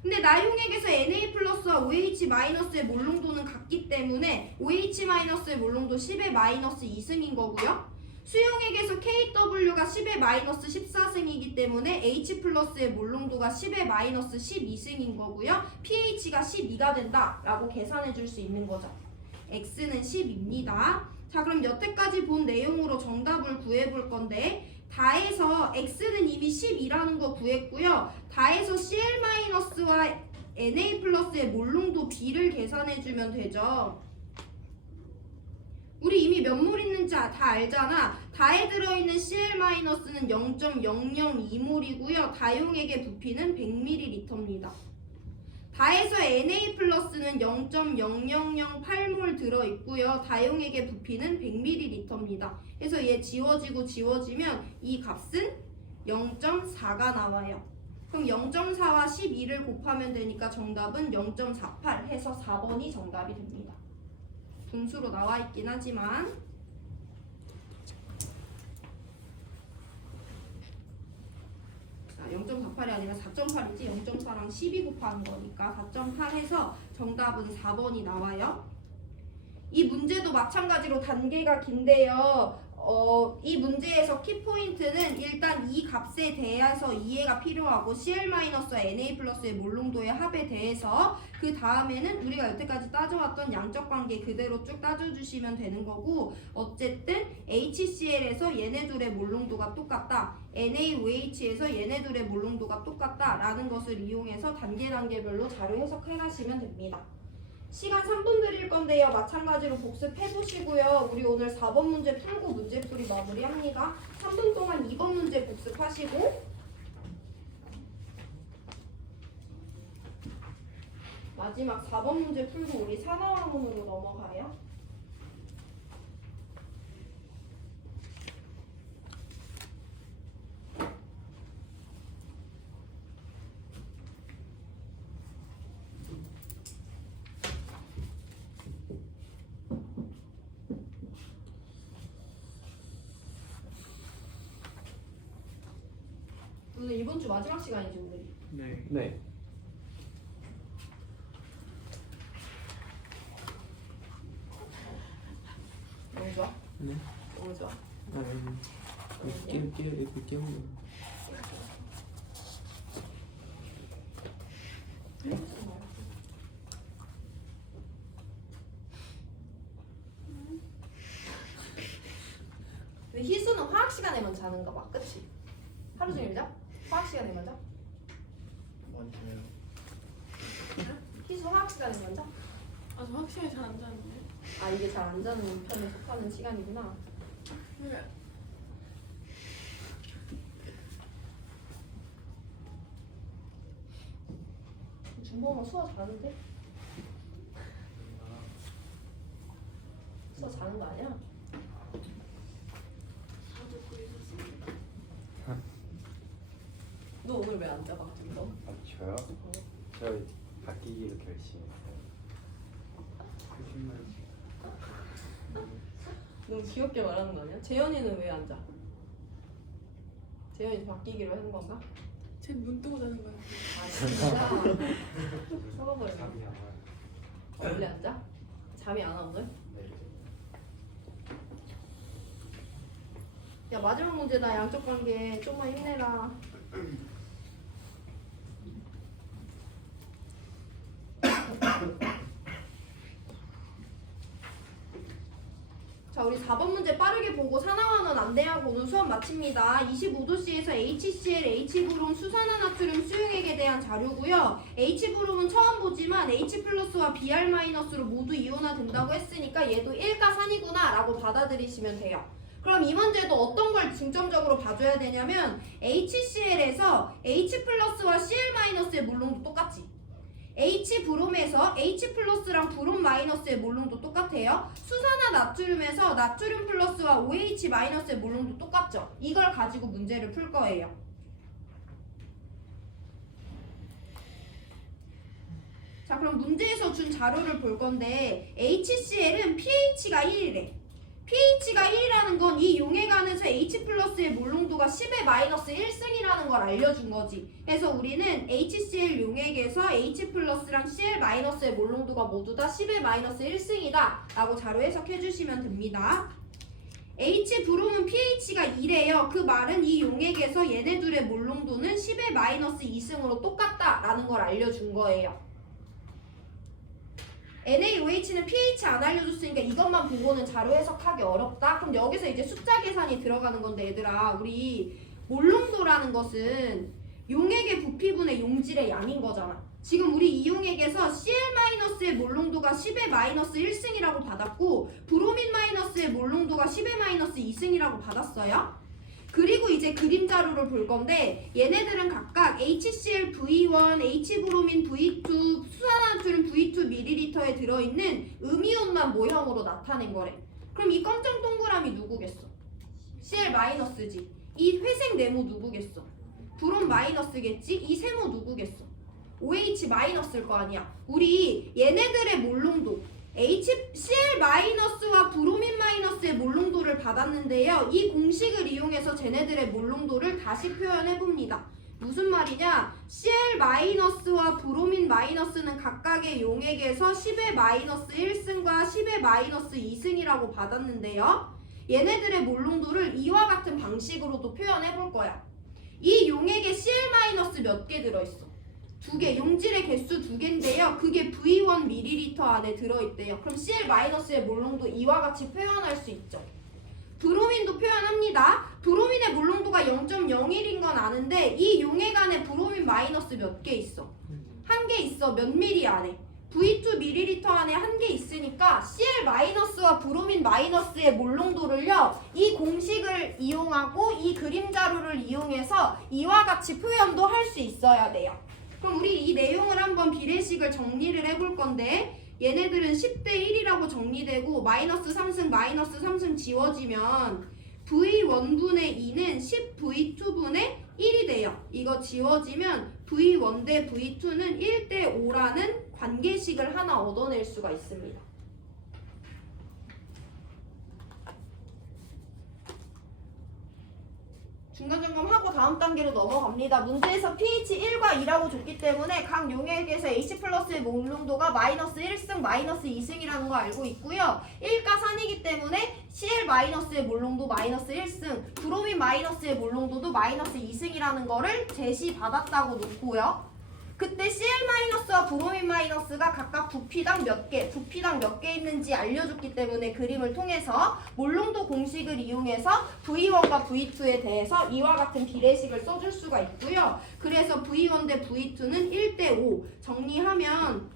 근데 나용액에서 Na+와 OH-의 몰농도는 같기 때문에 OH-의 몰농도 10의 마이너스 2승인 거고요. 수용액에서 KW가 10의 마이너스 14승이기 때문에 H+의 몰농도가 10의 마이너스 12승인 거고요. pH가 12가 된다 라고 계산해 줄 수 있는 거죠. X는 10입니다. 자, 그럼 여태까지 본 내용으로 정답을 구해 볼 건데, 다해서 X는 이미 10이라는 거 구했고요. 다해서 Cl-와 Na+의 몰농도 B를 계산해 주면 되죠. 우리 이미 몇 몰 있는지 다 알잖아. 다에 들어있는 Cl-는 0.002몰이고요. 다용액의 부피는 100ml입니다. 다에서 Na+는 0.0008몰 들어있고요. 다용액의 부피는 100ml입니다. 그래서 얘 지워지고 지워지면 이 값은 0.4가 나와요. 그럼 0.4와 12를 곱하면 되니까 정답은 0.48 해서 4번이 정답이 됩니다. 분수로 나와 있긴 하지만 자, 0.48이 아니라 4.8이지 0.4랑 12 곱하는 거니까 4.8 해서 정답은 4번이 나와요. 이 문제도 마찬가지로 단계가 긴데요. 이 문제에서 키포인트는 일단 이 값에 대해서 이해가 필요하고 Cl-와 Na+의 몰농도의 합에 대해서, 그 다음에는 우리가 여태까지 따져왔던 양적 관계 그대로 쭉 따져주시면 되는 거고, 어쨌든 HCl에서 얘네들의 몰농도가 똑같다, NaOH에서 얘네들의 몰농도가 똑같다 라는 것을 이용해서 단계별로 자료 해석해 가시면 됩니다. 시간 3분 드릴 건데요. 마찬가지로 복습해보시고요. 우리 오늘 4번 문제 풀고 문제풀이 마무리합니다. 3분 동안 2번 문제 복습하시고 마지막 4번 문제 풀고 우리 산화화문으로 넘어가요. 오늘 이번 주 마지막 시간이지 우리. 네. 네. 너무 좋아? 네. 너무 좋아? 이렇게 깨우는. 근데 희수는 화학 시간에만 자는가 봐, 그치? 하루 종일 자? 화학 시간에만 자? 맞아요. 희수 화학 시간에만 자? 아, 저 확실히 잘 안 자는데. 아, 이게 잘 안 자는 편에 속하는 시간이구나. 네. 준범아 수학 잘하는데? 수다 자는 거 아니야? 다 듣고 있었습니다. 너 오늘 왜 안 자? 방금 너? 아, 저요? 저 바뀌기로 결심했어요. 너무 귀엽게 말하는 거 아니야? 재현이는 왜 안 자? 재현이 바뀌기로 한 건가? 쟤눈 뜨고 자는 거야. 아 진짜? 썩어버려. 잠이 안 와요. 원래 안 자? 잠이 안 와 오늘? 네. 야 마지막 문제다. 양쪽 관계 좀만 힘내라. 자 우리 4번 문제 빠르게 보고 산화환원 안대하고 오늘 수업 마칩니다. 25도씨에서 HCl, H브롬, 수산화나트륨 수용액에 대한 자료고요. H브롬은 처음 보지만 H 플러스와 Br-로 모두 이온화된다고 했으니까 얘도 일가산이구나 라고 받아들이시면 돼요. 그럼 이 문제도 어떤 걸 중점적으로 봐줘야 되냐면 HCl에서 H 플러스와 Cl-의 몰롱도 똑같지. H 브롬에서 H 플러스랑 브롬 마이너스의 몰롱도 똑같아요. 수산화 나트륨에서 나트륨 플러스와 OH 마이너스의 몰롱도 똑같죠. 이걸 가지고 문제를 풀 거예요. 자 그럼 문제에서 준 자료를 볼 건데 HCl은 pH가 1이래. pH가 1이라는 건 이 용액 안에서 H 플러스의 몰롱도가 10의 마이너스 1승이라는 걸 알려준 거지. 그래서 우리는 HCl 용액에서 H 플러스랑 Cl 마이너스의 몰롱도가 모두 다 10의 마이너스 1승이다 라고 자료 해석해 주시면 됩니다. H 브롬은 pH가 2래요. 그 말은 이 용액에서 얘네 둘의 몰롱도는 10의 마이너스 2승으로 똑같다라는 걸 알려준 거예요. NaOH는 pH 안 알려줬으니까 이것만 보고는 자료 해석하기 어렵다. 그럼 여기서 이제 숫자 계산이 들어가는 건데 얘들아 우리 몰롱도라는 것은 용액의 부피분의 용질의 양인 거잖아. 지금 우리 이 용액에서 Cl-의 몰롱도가 10의 마이너스 1승이라고 받았고 브로민 마이너스의 몰롱도가 10의 마이너스 2승이라고 받았어요. 그리고 이제 그림 자료를 볼 건데 얘네들은 각각 HCl V1, H브로민 V2, 수산화나트륨 V2ml에 들어있는 음이온만 모형으로 나타낸 거래. 그럼 이 검정 동그라미 누구겠어? Cl-지. 이 회색 네모 누구겠어? 브롬 마이너스겠지? 이 세모 누구겠어? OH-일 거 아니야. 우리 얘네들의 몰롱도 HCl-와 브로민 마이너스의 몰롱도를 받았는데요. 이 공식을 이용해서 쟤네들의 몰롱도를 다시 표현해봅니다. 무슨 말이냐? Cl-와 브로민 마이너스는 각각의 용액에서 10의 마이너스 1승과 10의 마이너스 2승이라고 받았는데요. 얘네들의 몰롱도를 이와 같은 방식으로도 표현해볼 거야. 이 용액에 Cl- 몇 개 들어있어? 2개, 용질의 개수 2개인데요. 그게 V1ml 안에 들어있대요. 그럼 Cl-의 몰롱도 이와 같이 표현할 수 있죠. 브로민도 표현합니다. 브로민의 몰롱도가 0.01인 건 아는데 이 용액 안에 브로민 마이너스 몇 개 있어? 1개 있어. 몇 미리 안에? V2ml 안에 1개 있으니까 Cl-와 브로민 마이너스의 몰롱도를요. 이 공식을 이용하고 이 그림 자료를 이용해서 이와 같이 표현도 할 수 있어야 돼요. 그럼 우리 이 내용을 한번 비례식을 정리를 해볼 건데 얘네들은 10대 1이라고 정리되고 마이너스 3승 마이너스 3승 지워지면 V1분의 2는 10V2분의 1이 돼요. 이거 지워지면 V1 대 V2는 1대 5라는 관계식을 하나 얻어낼 수가 있습니다. 중간점검하고 다음 단계로 넘어갑니다. 문제에서 pH 1과 2라고 줬기 때문에 각 용액에서 H 플러스의 몰롱도가 마이너스 1승, 마이너스 2승이라는 거 알고 있고요. 1가산이기 때문에 Cl-의 몰롱도 마이너스 1승, 브로민 마이너스의 몰롱도도 마이너스 2승이라는 거를 제시받았다고 놓고요. 그때 Cl-와 브로민 마이너스가 각각 부피당 몇 개 있는지 알려줬기 때문에 그림을 통해서 몰롱도 공식을 이용해서 V1과 V2에 대해서 이와 같은 비례식을 써줄 수가 있고요. 그래서 V1 대 V2는 1대 5 정리하면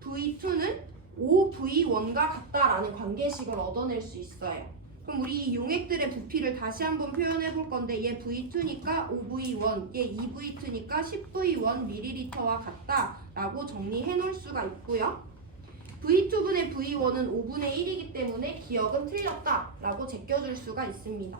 V2는 5V1과 같다라는 관계식을 얻어낼 수 있어요. 그럼 우리 이 용액들의 부피를 다시 한번 표현해 볼 건데 얘 V2니까 5V1, 얘 2V2니까 10V1ml와 같다라고 정리해 놓을 수가 있고요. V2분의 V1은 5분의 1이기 때문에 기억은 틀렸다라고 제껴줄 수가 있습니다.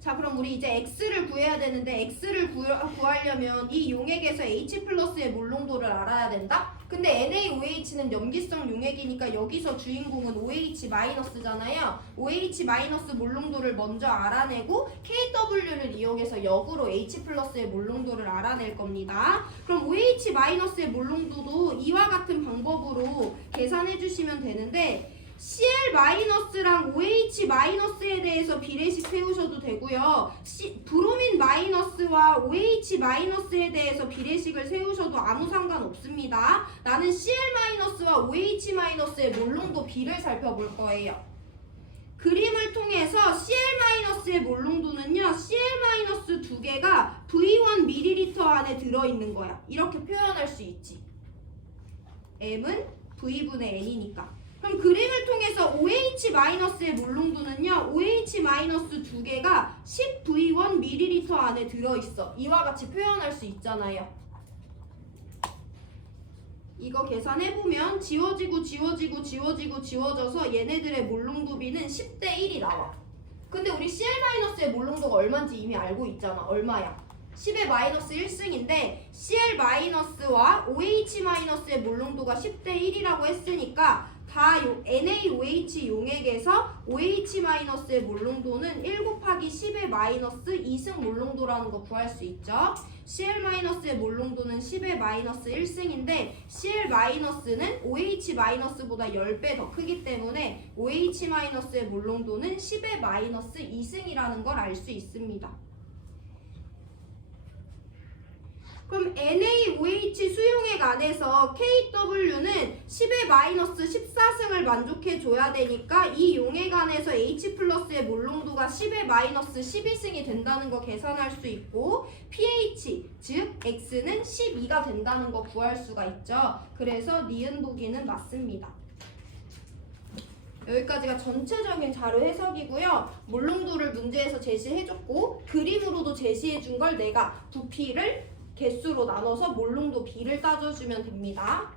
자, 그럼 우리 이제 x를 구해야 되는데 x를 구하려면 이 용액에서 H 플러스의 몰농도를 알아야 된다? 근데 NaOH는 염기성 용액이니까 여기서 주인공은 OH 마이너스잖아요. OH 마이너스 몰농도를 먼저 알아내고 KW를 이용해서 역으로 H 플러스의 몰농도를 알아낼 겁니다. 그럼 OH 마이너스의 몰농도도 이와 같은 방법으로 계산해 주시면 되는데 Cl-랑 OH-에 대해서 비례식 세우셔도 되고요. 브로민 마이너스와 OH-에 대해서 비례식을 세우셔도 아무 상관없습니다. 나는 Cl-와 OH-의 몰농도 비를 살펴볼 거예요. 그림을 통해서 Cl-의 몰농도는요. Cl- 두 개가 V1ml 안에 들어있는 거야. 이렇게 표현할 수 있지. M은 V분의 N이니까. 그럼 그림을 통해서 OH-의 몰농도는요. OH- 두 개가 10V1ml 안에 들어있어. 이와 같이 표현할 수 있잖아요. 이거 계산해보면 지워져서 얘네들의 몰농도비는 10대 1이 나와. 근데 우리 Cl-의 몰농도가 얼마인지 이미 알고 있잖아. 얼마야? 10의 마이너스 1승인데 Cl-와 OH-의 몰농도가 10대 1이라고 했으니까 다 NaOH 용액에서 OH-의 몰농도는 1 곱하기 10의 마이너스 2승 몰농도라는 거 구할 수 있죠. Cl-의 몰농도는 10의 마이너스 1승인데 Cl-는 OH-보다 10배 더 크기 때문에 OH-의 몰농도는 10의 마이너스 2승이라는 걸 알 수 있습니다. 그럼 NaOH 수용액 안에서 KW는 10의 마이너스 14승을 만족해줘야 되니까 이 용액 안에서 H 플러스의 몰농도가 10의 마이너스 12승이 된다는 거 계산할 수 있고 pH, 즉 X는 12가 된다는 거 구할 수가 있죠. 그래서 니은 보기는 맞습니다. 여기까지가 전체적인 자료 해석이고요. 몰농도를 문제에서 제시해줬고 그림으로도 제시해준 걸 내가 부피를 개수로 나눠서 몰농도 B를 따져주면 됩니다.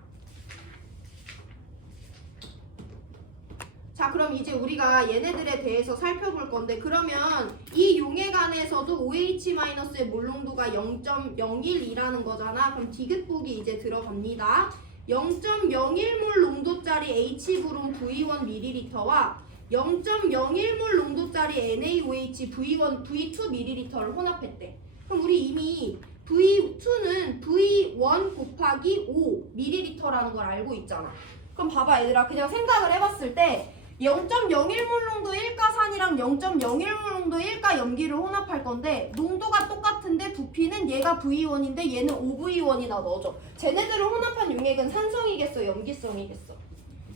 자, 그럼 이제 우리가 얘네들에 대해서 살펴볼 건데 그러면 이 용액 안에서도 OH-의 몰농도가 0.01이라는 거잖아. 그럼 디귿복이 이제 들어갑니다. 0.01몰 농도짜리 H브롬 V1ml와 0.01몰 농도짜리 NaOH V2ml를 혼합했대. 그럼 우리 이미 V2는 V1 곱하기 5ml라는 걸 알고 있잖아. 그럼 봐봐 얘들아, 그냥 생각을 해봤을 때 0.01몰 농도 1가산이랑 0.01몰 농도 1가 염기를 혼합할 건데 농도가 똑같은데 부피는 얘가 V1인데 얘는 5V1이나 넣어줘. 쟤네들을 혼합한 용액은 산성이겠어, 염기성이겠어?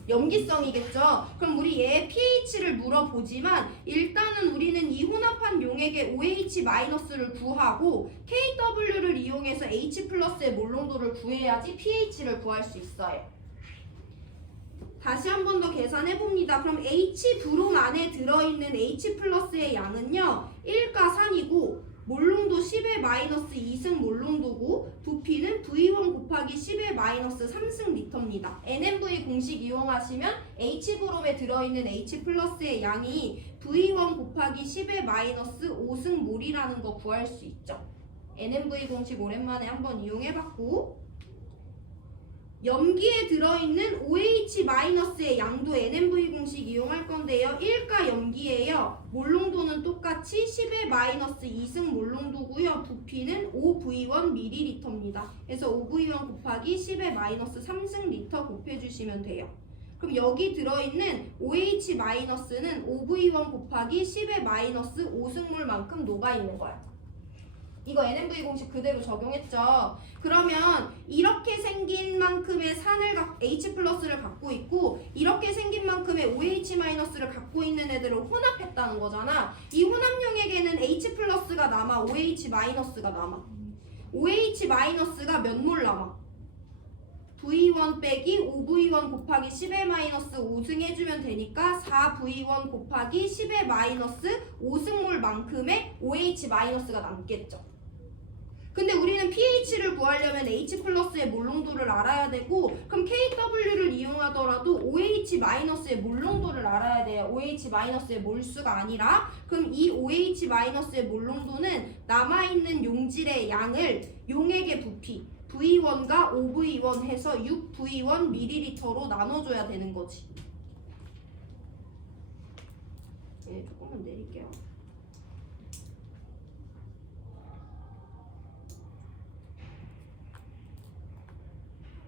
염기성이겠죠. 그럼 우리 얘의 pH를 물어보지만 일단은 우리는 이 혼합한 용액의 OH-를 구하고 KW를 이용해서 H 플러스의 몰농도를 구해야지 pH를 구할 수 있어요. 다시 한 번 더 계산해봅니다. 그럼 H브롬 안에 들어있는 H 플러스의 양은요 1가산이고 몰농도 10의 마이너스 2승 몰농도고 부피는 V1 곱하기 10의 마이너스 3승 리터입니다. NMV 공식 이용하시면 H브롬에 들어있는 H 플러스의 양이 V1 곱하기 10의 마이너스 5승 몰이라는 거 구할 수 있죠. NMV 공식 오랜만에 한번 이용해봤고 염기에 들어있는 OH-의 양도 NMV 공식 이용할 건데요. 1가 염기예요. 몰농도는 똑같이 10의 마이너스 2승 몰농도고요. 부피는 5V1ml입니다. 그래서 5V1 곱하기 10의 마이너스 3승 리터 곱해주시면 돼요. 그럼 여기 들어있는 OH-는 5V1 곱하기 10의 마이너스 5승몰만큼 녹아있는 거야. 이거 NMV 공식 그대로 적용했죠. 그러면 이렇게 생긴 만큼의 H 플러스를 갖고 있고 이렇게 생긴 만큼의 OH-를 갖고 있는 애들을 혼합했다는 거잖아. 이 혼합용액에는 H 플러스가 남아, OH-가 남아. OH-가 몇 몰 남아? V1 빼기 5V1 곱하기 10의 마이너스 5승 해주면 되니까 4V1 곱하기 10의 마이너스 5승몰만큼의 OH 마이너스가 남겠죠. 근데 우리는 pH를 구하려면 H 플러스의 몰농도를 알아야 되고 그럼 KW를 이용하더라도 OH 마이너스의 몰농도를 알아야 돼요. OH 마이너스의 몰수가 아니라. 그럼 이 OH 마이너스의 몰농도는 남아있는 용질의 양을 용액의 부피 V1과 5V1 해서 6V1 ml로 나눠줘야 되는 거지. 네, 조금만 내릴게요.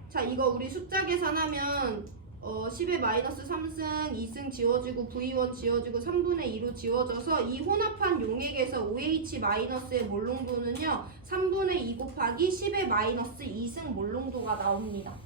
자, 이거 우리 숫자 계산하면 10의 마이너스 3승, 2승 지워지고 V1 지워지고 3분의 2로 지워져서 이 혼합한 용액에서 OH 마이너스의 몰농도는요 3분의 2 곱하기 10의 마이너스 2승 몰농도가 나옵니다.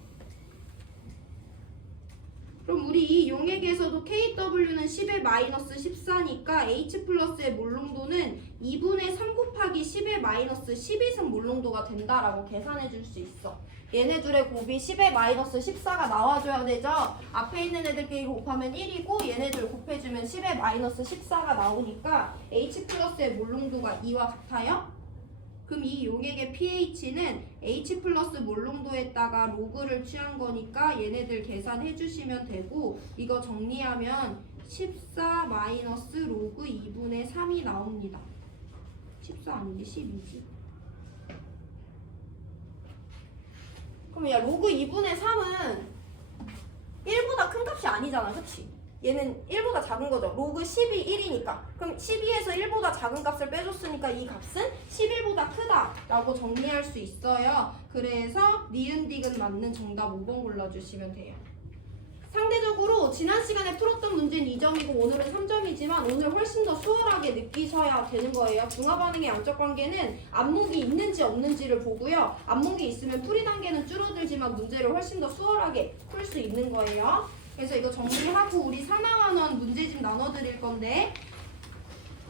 그럼 우리 이 용액에서도 KW는 10의 마이너스 14니까 H 플러스의 몰농도는 2분의 3 곱하기 10의 마이너스 12승 몰농도가 된다라고 계산해 줄 수 있어. 얘네들의 곱이 10의 마이너스 14가 나와줘야 되죠. 앞에 있는 애들끼리 곱하면 1이고 얘네들 곱해주면 10의 마이너스 14가 나오니까 H 플러스의 몰농도가 2와 같아요. 그럼 이 용액의 pH는 H 플러스 몰농도에다가 로그를 취한 거니까 얘네들 계산해 주시면 되고 이거 정리하면 14 마이너스 로그 2분의 3이 나옵니다. 14 아니지 12지. 그럼 야 로그 2분의 3은 1보다 큰 값이 아니잖아, 그치? 얘는 1보다 작은 거죠. 로그 10이 1이니까. 그럼 12에서 1보다 작은 값을 빼줬으니까 이 값은 11보다 크다라고 정리할 수 있어요. 그래서 니은딕은 맞는 정답 5번 골라주시면 돼요. 상대적으로 지난 시간에 풀었던 문제는 2점이고 오늘은 3점이지만 오늘 훨씬 더 수월하게 느끼셔야 되는 거예요. 중화반응의 양적 관계는 안목이 있는지 없는지를 보고요. 안목이 있으면 풀이 단계는 줄어들지만 문제를 훨씬 더 수월하게 풀 수 있는 거예요. 그래서 이거 정리하고 우리 사나원원 문제집 나눠드릴 건데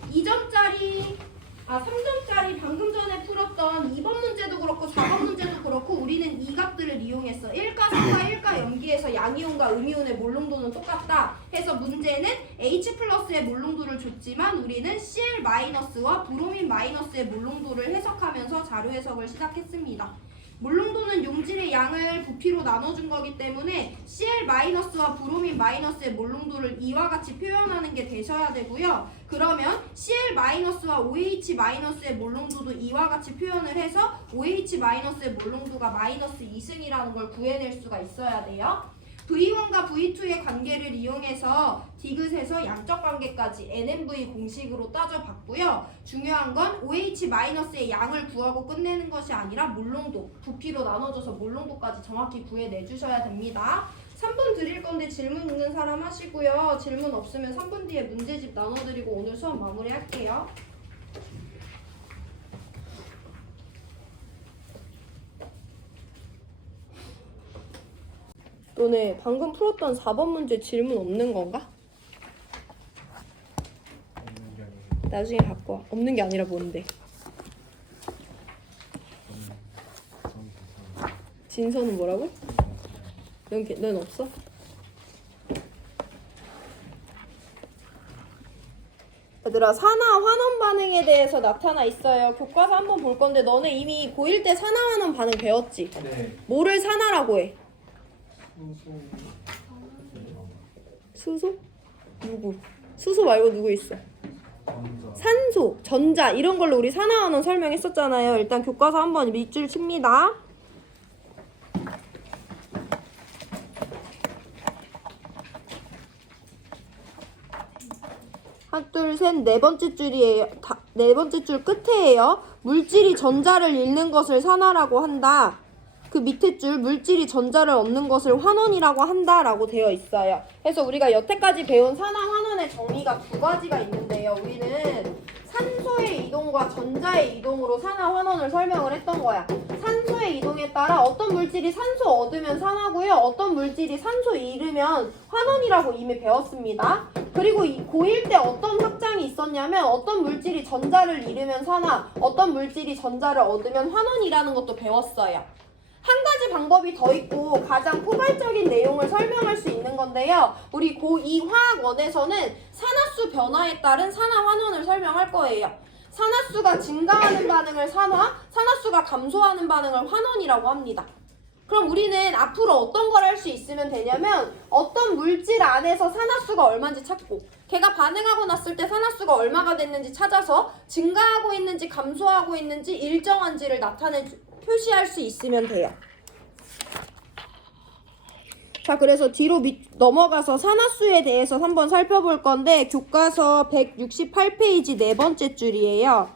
3점짜리 방금 전에 풀었던 2번 문제도 그렇고 4번 문제도 그렇고 우리는 이 값들을 이용했어. 1가 3과 1가 염기에서 양이온과 음이온의 몰농도는 똑같다 해서 문제는 H 플러스의 몰농도를 줬지만 우리는 Cl-와 브로민 마이너스의 몰농도를 해석하면서 자료 해석을 시작했습니다. 몰농도는 용질의 양을 부피로 나눠준 거기 때문에 Cl-와 브로민 마이너스의 몰농도를 이와 같이 표현하는 게 되셔야 되고요. 그러면 Cl-와 OH 마이너스의 몰농도도 이와 같이 표현을 해서 OH 마이너스의 몰농도가 마이너스 2승이라는 걸 구해낼 수가 있어야 돼요. V1과 V2의 관계를 이용해서 디귿에서 양적 관계까지 NMV 공식으로 따져봤고요. 중요한 건 OH-의 양을 구하고 끝내는 것이 아니라 몰농도, 부피로 나눠줘서 몰농도까지 정확히 구해내주셔야 됩니다. 3분 드릴 건데 질문 있는 사람 하시고요. 질문 없으면 3분 뒤에 문제집 나눠드리고 오늘 수업 마무리할게요. 너네 방금 풀었던 4번 문제 질문 없는 건가? 없는 게 아니고 나중에 갖고 와. 없는 게 아니라 뭔데? 진서는 뭐라고? 넌 없어? 얘들아, 산화 환원 반응에 대해서 나타나 있어요. 교과서 한번 볼 건데 너네 이미 고1 때 산화 환원 반응 배웠지? 네. 뭐를 산화라고 해? 수소? 누구? 수소 말고 누구 있어? 산소, 전자 이런 걸로 우리 산화환원 설명했었잖아요. 일단 교과서 한번 밑줄 칩니다. 하나, 둘, 셋, 네 번째 줄이에요. 네 번째 줄 끝에예요. 물질이 전자를 잃는 것을 산화라고 한다. 그 밑에 줄 물질이 전자를 얻는 것을 환원이라고 한다라고 되어 있어요. 그래서 우리가 여태까지 배운 산화 환원의 정의가 두 가지가 있는데요. 우리는 산소의 이동과 전자의 이동으로 산화 환원을 설명을 했던 거야. 산소의 이동에 따라 어떤 물질이 산소 얻으면 산화고요. 어떤 물질이 산소 잃으면 환원이라고 이미 배웠습니다. 그리고 고1 때 어떤 확장이 있었냐면 어떤 물질이 전자를 잃으면 산화, 어떤 물질이 전자를 얻으면 환원이라는 것도 배웠어요. 한 가지 가지 방법이 더 있고 가장 포괄적인 내용을 설명할 수 있는 건데요. 우리 고2 화학원에서는 산화수 변화에 따른 산화 환원을 설명할 거예요. 산화수가 증가하는 반응을 산화, 산화수가 감소하는 반응을 환원이라고 합니다. 그럼 우리는 앞으로 어떤 걸 할 수 있으면 되냐면 어떤 물질 안에서 산화수가 얼마인지 찾고 걔가 반응하고 났을 때 산화수가 얼마가 됐는지 찾아서 증가하고 있는지 감소하고 있는지 일정한지를 표시할 수 있으면 돼요. 자, 그래서 뒤로 넘어가서 산화수에 대해서 한번 살펴볼 건데 교과서 168페이지 네 번째 줄이에요.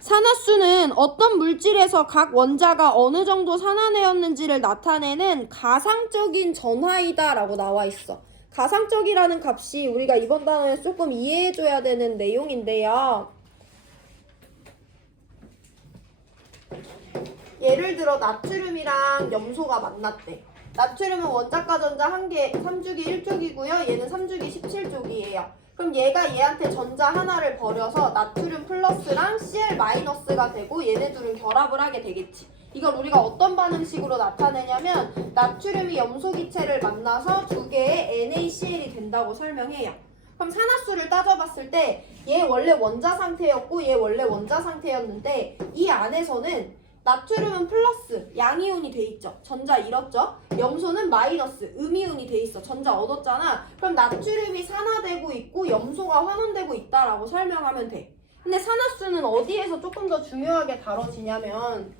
산화수는 어떤 물질에서 각 원자가 어느 정도 산화되었는지를 나타내는 가상적인 전하이다 라고 나와 있어. 가상적이라는 값이 우리가 이번 단원에서 조금 이해해줘야 되는 내용인데요. 예를 들어 나트륨이랑 염소가 만났대. 나트륨은 원자과 전자 1개 3주기 1쪽이고요. 얘는 3주기 17쪽이에요. 그럼 얘가 얘한테 전자 하나를 버려서 나트륨 플러스랑 Cl 마이너스가 되고 얘네들은 결합을 하게 되겠지. 이걸 우리가 어떤 반응식으로 나타내냐면 나트륨이 염소 기체를 만나서 두 개의 NaCl이 된다고 설명해요. 그럼 산화수를 따져봤을 때 얘 원래 원자 상태였고 얘 원래 원자 상태였는데 이 안에서는 나트륨은 플러스 양이온이 돼 있죠. 전자 잃었죠. 염소는 마이너스 음이온이 돼 있어. 전자 얻었잖아. 그럼 나트륨이 산화되고 있고 염소가 환원되고 있다라고 설명하면 돼. 근데 산화수는 어디에서 조금 더 중요하게 다뤄지냐면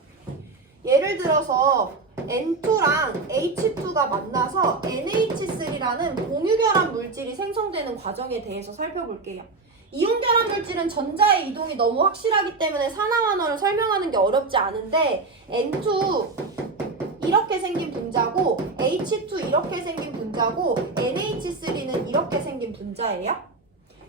예를 들어서 N2랑 H2가 만나서 NH3라는 공유결합 물질이 생성되는 과정에 대해서 살펴볼게요. 이온결합 물질은 전자의 이동이 너무 확실하기 때문에 산화환원을 설명하는 게 어렵지 않은데 N2 이렇게 생긴 분자고 H2 이렇게 생긴 분자고 NH3는 이렇게 생긴 분자예요.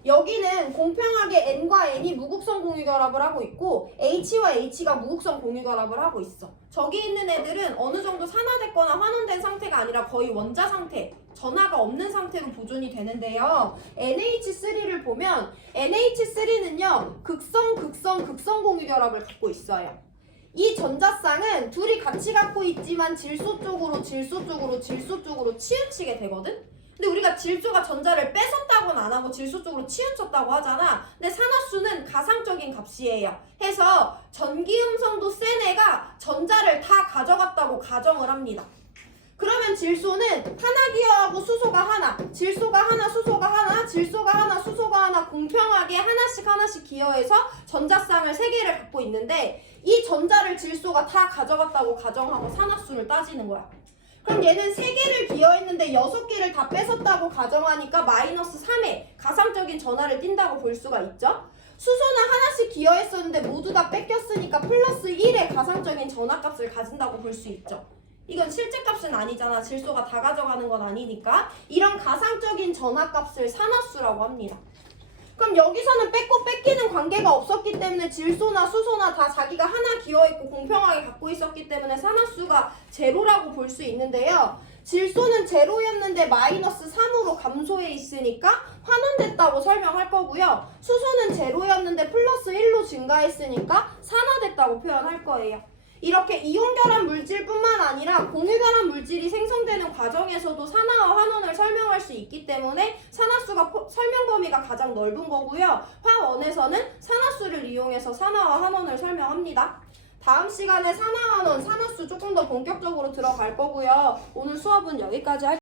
여기는 공평하게 N과 N이 무극성 공유결합을 하고 있고 H와 H가 무극성 공유결합을 하고 있어. 저기 있는 애들은 어느 정도 산화됐거나 환원된 상태가 아니라 거의 원자 상태, 전하가 없는 상태로 보존이 되는데요. NH3를 보면 NH3는요 극성 공유결합을 갖고 있어요. 이 전자쌍은 둘이 같이 갖고 있지만 질소 쪽으로 치우치게 되거든? 근데 우리가 질소가 전자를 뺏었다고는 안 하고 질소 쪽으로 치우쳤다고 하잖아. 근데 산화수는 가상적인 값이에요. 해서 전기음성도 센 애가 전자를 다 가져갔다고 가정을 합니다. 그러면 질소는 하나 기여하고 수소가 하나, 질소가 하나, 수소가 하나, 질소가 하나, 수소가 하나 공평하게 하나씩 기여해서 전자쌍을 3개를 갖고 있는데 이 전자를 질소가 다 가져갔다고 가정하고 산화수를 따지는 거야. 그럼 얘는 3개를 기여했는데 6개를 다 뺏었다고 가정하니까 마이너스 3의 가상적인 전하를 띈다고 볼 수가 있죠. 수소는 하나씩 기여했었는데 모두 다 뺏겼으니까 플러스 1의 가상적인 전하값을 가진다고 볼 수 있죠. 이건 실제값은 아니잖아. 질소가 다 가져가는 건 아니니까. 이런 가상적인 전하값을 산화수라고 합니다. 그럼 여기서는 뺏고 뺏기는 관계가 없었기 때문에 질소나 수소나 다 자기가 하나 기여했고 공평하게 갖고 있었기 때문에 산화수가 제로라고 볼 수 있는데요. 질소는 제로였는데 마이너스 3으로 감소해 있으니까 환원됐다고 설명할 거고요. 수소는 제로였는데 플러스 1로 증가했으니까 산화됐다고 표현할 거예요. 이렇게 이온결합 물질뿐만 아니라 공유결합 물질이 생성되는 과정에서도 산화와 환원을 설명할 수 있기 때문에 산화수가 설명 범위가 가장 넓은 거고요. 화원에서는 산화수를 이용해서 산화와 환원을 설명합니다. 다음 시간에 산화환원, 산화수 조금 더 본격적으로 들어갈 거고요. 오늘 수업은 여기까지 할게요.